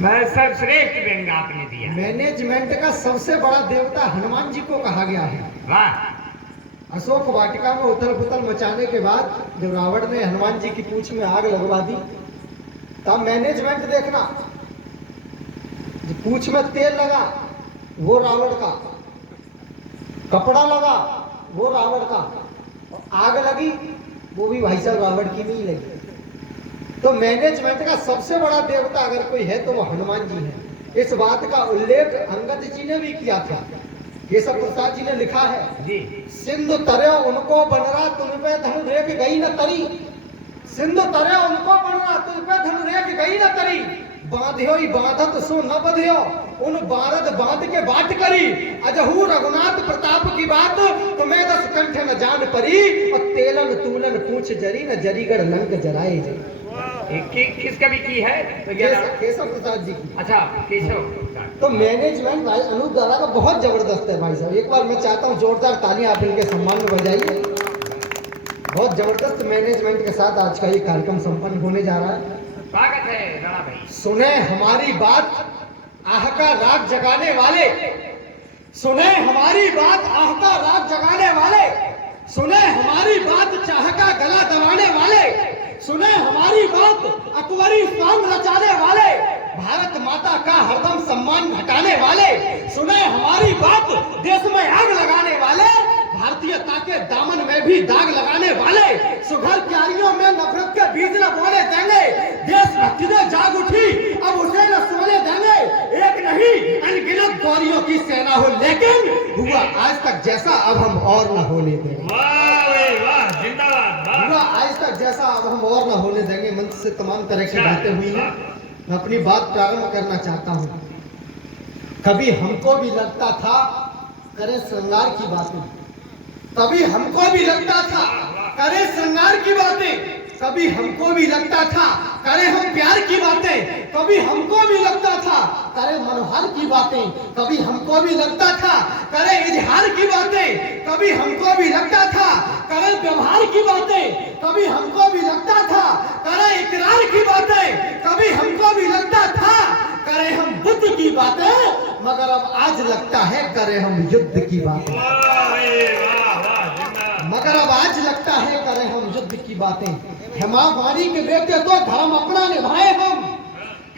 मैं सर्वश्रेष्ठ व्यंग आपने दिया। मैनेजमेंट का सबसे बड़ा देवता हनुमान जी को कहा गया है। वाह। अशोक वाटिका में उथल पुथल मचाने के बाद जब रावण ने हनुमान जी की पूंछ में आग लगवा दी, तब मैनेजमेंट देखना, जो पूंछ में तेल लगा वो रावण का, कपड़ा लगा वो रावण का, और आग लगी वो भी भाई साहब रावण की नहीं लगी। तो मैनेजमेंट का सबसे बड़ा देवता अगर कोई है तो वो हनुमान जी है। इस बात का उल्लेख अंगद जी ने भी किया था। केशव प्रसाद जी ने लिखा है जी। सिंधु तरयो उनको बनरा तुम पे धन रेख गई न तरी, सिंधु तरयो उनको बनरा तुम पे धन रेख गई न तरी, बांध्यो ही बांधत सो न बंध्यो, उन बारद बांध के बाट करी, अजहू रघुनाथ प्रताप की बात तुम्हें 10 कंठ न जान परी, और तेलन तूलन पूछ जरी न जरीगढ़ लंक जराए जे। किस कवि की है? केशव प्रसाद जी की। अच्छा, केशव। तो मैनेजमेंट भाई अनूप दादा का बहुत जबरदस्त है भाई साहब। एक बार मैं चाहता हूँ जोरदार तालियां आप इनके सम्मान में बजाइए। बहुत जबरदस्त मैनेजमेंट के साथ आज का ये कार्यक्रम संपन्न होने जा रहा है। स्वागत है राणा भाई। सुने हमारी बात आह का राग जगाने वाले, सुने हमारी बात आह का राग जगाने वाले, सुने हमारी बात चाह का गला दबाने वाले, सुने हमारी बात अकबरी शान रचाने वाले, भारत माता का हरदम सम्मान घटाने वाले, सुने हमारी बात देश में आग लगाने वाले, भारतीयता के दामन में भी दाग लगाने वाले, सुघर क्यारियों में नफरत के बीज न बोने देंगे, देशभक्ति ने जाग उठी अब उसे न सोने देंगे, एक नहीं अनगिनत गौरियों की सेना हो, लेकिन हुआ आज तक जैसा अब हम और न होने देंगे। वाह, जिंदाबाद। हुआ आज तक जैसा अब हम और न होने देंगे। मंच से तमाम तरह की बातें हुई हैं। मैं अपनी बात प्रारंभ करना चाहता हूँ। कभी हमको भी लगता था करें श्रृंगार की बातें, कभी हमको भी लगता था करें श्रृंगार की बातें, कभी हमको भी लगता था करें हम प्यार की बातें, कभी हमको भी लगता था करें मनोहार की बातें, कभी हमको भी लगता था करें इजहार की बातें, कभी हमको भी लगता था करें व्यवहार की बातें, कभी हमको भी लगता था करें इकरार की बातें, कभी हमको भी लगता था करें हम बुद्ध की बातें, मगर अब आज लगता है करें हम युद्ध की बातें। मगर अब आज लगता है करें हम युद्ध की बातें। हेमावाणी के बेटे तो धर्म अपना निभाए हम,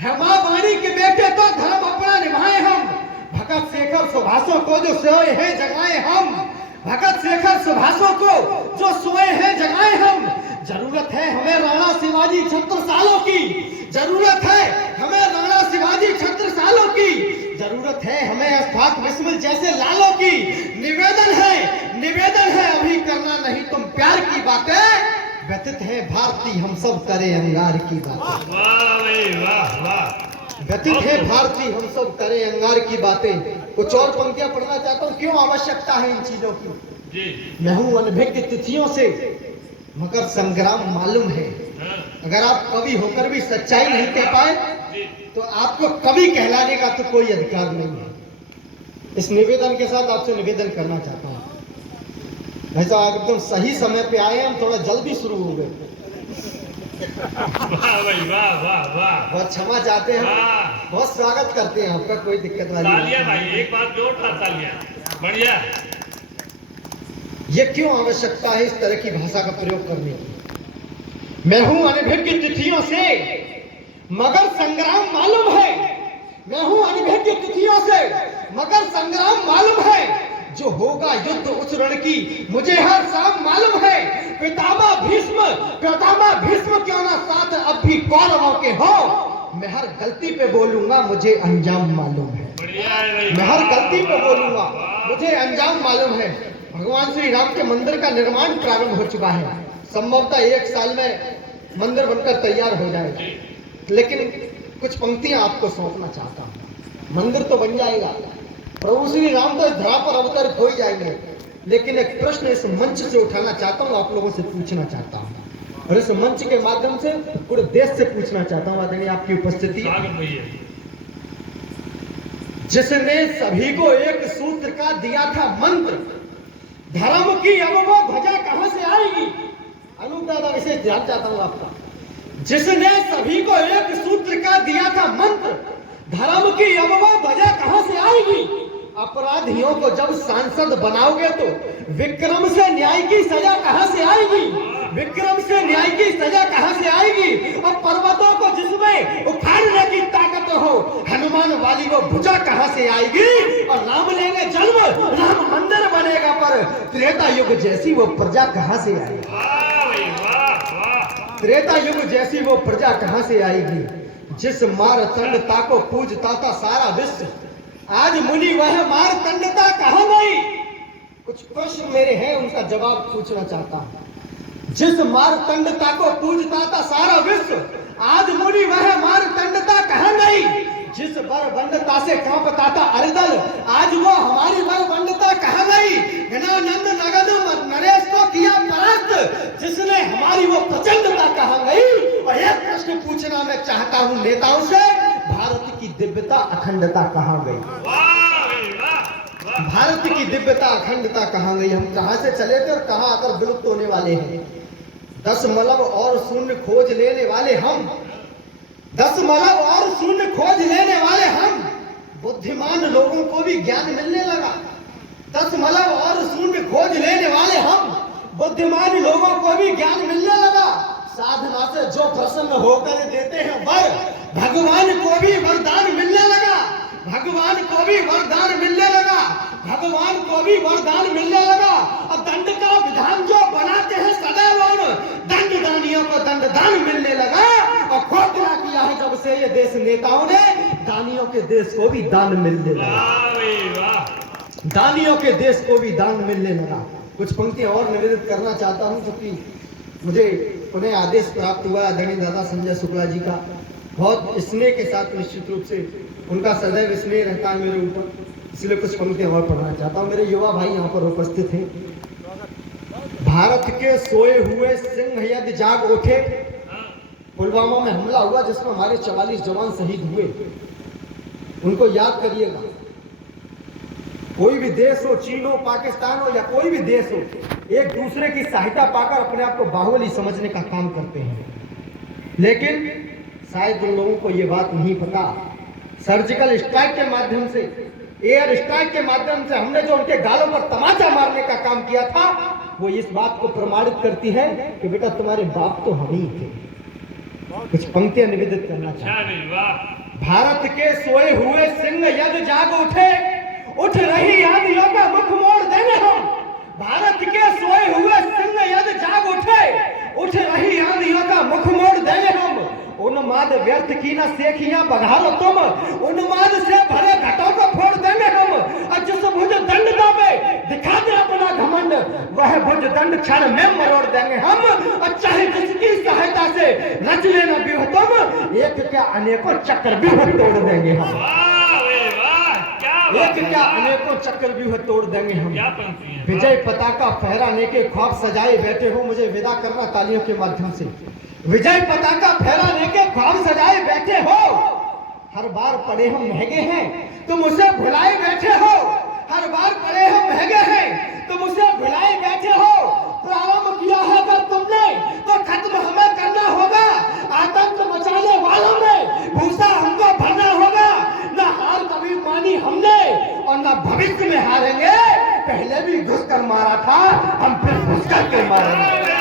हेमावाणी के बेटे तो धर्म अपना निभाए हम, भगत शेखर सुभाषों को जो सोए हैं जगाए हम, भगत शेखर सुभाषों को जो सोए हैं जगाए हम। जरूरत है हमें राणा शिवाजी छत्रसालों की, जरूरत है हमें राणा शिवाजी छत्रसालों की, जरूरत है हमें अशफाक बिस्मिल जैसे लालों की। निवेदन है अभी करना नहीं तुम प्यार की बातें, व्यतीत है भारतीय हम सब करें अंगार की बातें। व्यतीत है भारतीय हम सब करें अंगार की बातें। कुछ और पंक्तियां पढ़ना चाहता हूँ, क्यों आवश्यकता है इन चीजों की। मैं हूँ अनभिज्ञ तिथियों से मगर संग्राम मालूम है। अगर आप कवि होकर भी सच्चाई नहीं कह पाए तो आपको कवि कहलाने का तो कोई अधिकार नहीं है। इस निवेदन के साथ आपसे निवेदन करना चाहता हूँ। भाई साहब एकदम सही समय पे आए, हम थोड़ा जल्दी शुरू हो गए। बहुत क्षमा चाहते हैं, बहुत स्वागत करते हैं आपका, कोई दिक्कत वाली तालियां भाई, एक बार जोरदार तालियां। बढ़िया। ये क्यों आवश्यकता है इस तरह की भाषा का प्रयोग करने की। मैं हूं अनभिज्ञ तिथियों से मगर संग्राम मालूम है, मैं हूं अनभिज्ञ तिथियों से मगर संग्राम मालूम है, जो होगा युद्ध उस रण की मुझे हर शाम मालूम है। पितामह भीष्म क्यों ना साथ अब भी कौरवों के हो, मैं हर गलती पे बोलूंगा मुझे अंजाम मालूम है। मैं हर गलती पे बोलूंगा मुझे अंजाम मालूम है। भगवान श्री राम के मंदिर का निर्माण प्रारंभ हो चुका है। संभवतः 1 साल में मंदिर बनकर तैयार हो जाएगा, लेकिन कुछ पंक्तियां आपको सौंपना चाहता हूँ। मंदिर तो बन जाएगा, प्रभु श्री राम तो इस धरा पर अवतरित हो जाएंगे, लेकिन एक प्रश्न इस मंच से उठाना चाहता हूँ, आप लोगों से पूछना चाहता हूँ, और इस मंच के माध्यम से पूरे देश से पूछना चाहता हूँ। आदरणीय आपकी उपस्थिति, जिसने सभी को एक सूत्र का दिया था मंत्र, धर्म की अब वो ध्वजा कहां से आएगी। अनूप दादा विशेष ध्यान चाहता हूं आपका। जिसने सभी को एक सूत्र का दिया था मंत्र, अपराधियों को जब सांसद बनाओगे तो विक्रम से न्याय की सजा कहां से आएगी? विक्रम से न्याय की सजा कहां से आएगी? और पर्वतों को जिसमें उखाड़ने की ताकत हो, हनुमान वाली वो भुजा कहां से आएगी? और राम लेंगे जन्म, राम मंदिर बनेगा, पर त्रेता युग जैसी वो प्रजा कहां से आएगी? वाह भाई वाह वाह। त्रेता युग जैसी वो प्रजा कहां से आएगी? जिस मारतंडता को पूजता था सारा विश्व, आज मुनि वह मारतंडता कहां गई? कुछ प्रश्न मेरे हैं, उनका जवाब पूछना चाहता हूं। जिस मारतंडता को पूजता था सारा विश्व, आज मुनि वह मारतंडता कहां गई? जिस बरबंडता से कांपता था अरिदल, आज वो हमारी बरबंडता कहां गई? घनानंद नगद नरेश को किया परास्त, जिसने हमारी वो प्रचंडता कहां गई? और एक प्रश्न पूछना मैं चाहता हूं नेताओं से, भारत की दिव्यता अखंडता कहां गई? वाह भाई वाह। भारत की दिव्यता अखंडता कहां गई? हम कहां से चले थे और कहां आकर विलुप्त होने वाले हैं? 10 मलब और शून्य खोज लेने वाले हम, 10 मलब और शून्य खोज लेने वाले हम, बुद्धिमान लोगों को भी ज्ञान मिलने लगा। 10 मलब और शून्य खोज लेने वाले हम, बुद्धिमान लोगों को भी ज्ञान मिलने लगा। साधना से जो प्रसन्न होकर देते हैं वर, भगवान को भी वरदान मिलने लगा। भगवान को भी वरदान मिलने लगा। भगवान को भी वरदान मिलने लगा। और दंड का विधान जो बनाते हैं सदैव, दंड दानियों को दंड दान मिलने लगा। और घोषणा किया है जब से ये देश नेताओं ने, दानियों के देश को भी दान मिलने लगा। वाह भाई वाह। दानियों के देश को भी दान मिलने लगा। कुछ पंक्तियां और निवेदित करना चाहता हूं, क्योंकि मुझे उन्हें आदेश प्राप्त हुआ आदरणीय दादा संजय शुक्ला जी का, बहुत स्नेह के साथ, निश्चित रूप से उनका सदैव स्नेह रहता है मेरे ऊपर, इसलिए कुछ पंक्तियां और पढ़ना चाहता हूं। मेरे युवा भाई यहाँ पर उपस्थित हैं। भारत के सोए हुए सिंह यदि जाग उठे, पुलवामा में हमला हुआ जिसमें हमारे 44 जवान शहीद हुए, उनको याद करिएगा। कोई भी देश हो, चीन हो, पाकिस्तान हो या कोई भी देश हो, एक दूसरे की सहायता पाकर अपने आप को बाहुबली समझने का काम करते हैं, लेकिन शायद उन लोगों को ये बात नहीं पता, सर्जिकल स्ट्राइक के माध्यम से, एयर स्ट्राइक के माध्यम से हमने जो उनके गालों पर तमाचा मारने का काम किया था, वो इस बात को प्रमाणित करती है कि बेटा तुम्हारे बाप तो हम ही थे। कुछ पंक्तियां निवेदित करना चाहते हैं। भारत के सोए हुए सिंह यदि जाग उठे, उठ रही आंधियों का मुख मोड़ देंगे हम। भारत के सोए हुए सिंह यदि जाग उठे, उठ रही आंधियों का मुख मोड़ देंगे हम। उन्माद व्यर्थ की न सेखियां बघारो तुम, उन्माद से भरे घटों को फोड़ देंगे हम। और जिस भुज दंड दावे दिखा दे अपना घमंड, वह भुज दंड क्षण में मरोड़ देंगे हम। और चाहे जिसकी सहायता से रच लेना व्यूह तुम, एक क्या अनेकों चक्र व्यूह तोड़ देंगे हम। एक क्या अनेकों चक्र व्यूह तोड़ देंगे हम। विजय पताका फहराने के ख्वाब सजाए बैठे हो, मुझे विदा करना तालियों के माध्यम से। विजय पताका फहराने के ख्वाब सजाए बैठे हो, हर बार पड़े हम महंगे हैं तुम उसे भुलाए बैठे हो। हर बार पड़े हम महंगे हैं तुम उसे भुलाए बैठे हो। प्रारंभ किया है अगर तुमने तो खत्म हमें करना होगा। आतंक मचाने वालों में भूसा हमको भरना होगा। न हार कभी मानी हमने और न भविष्य में हारेंगे। पहले भी घुस कर मारा था, हम फिर घुस कर के मारेंगे।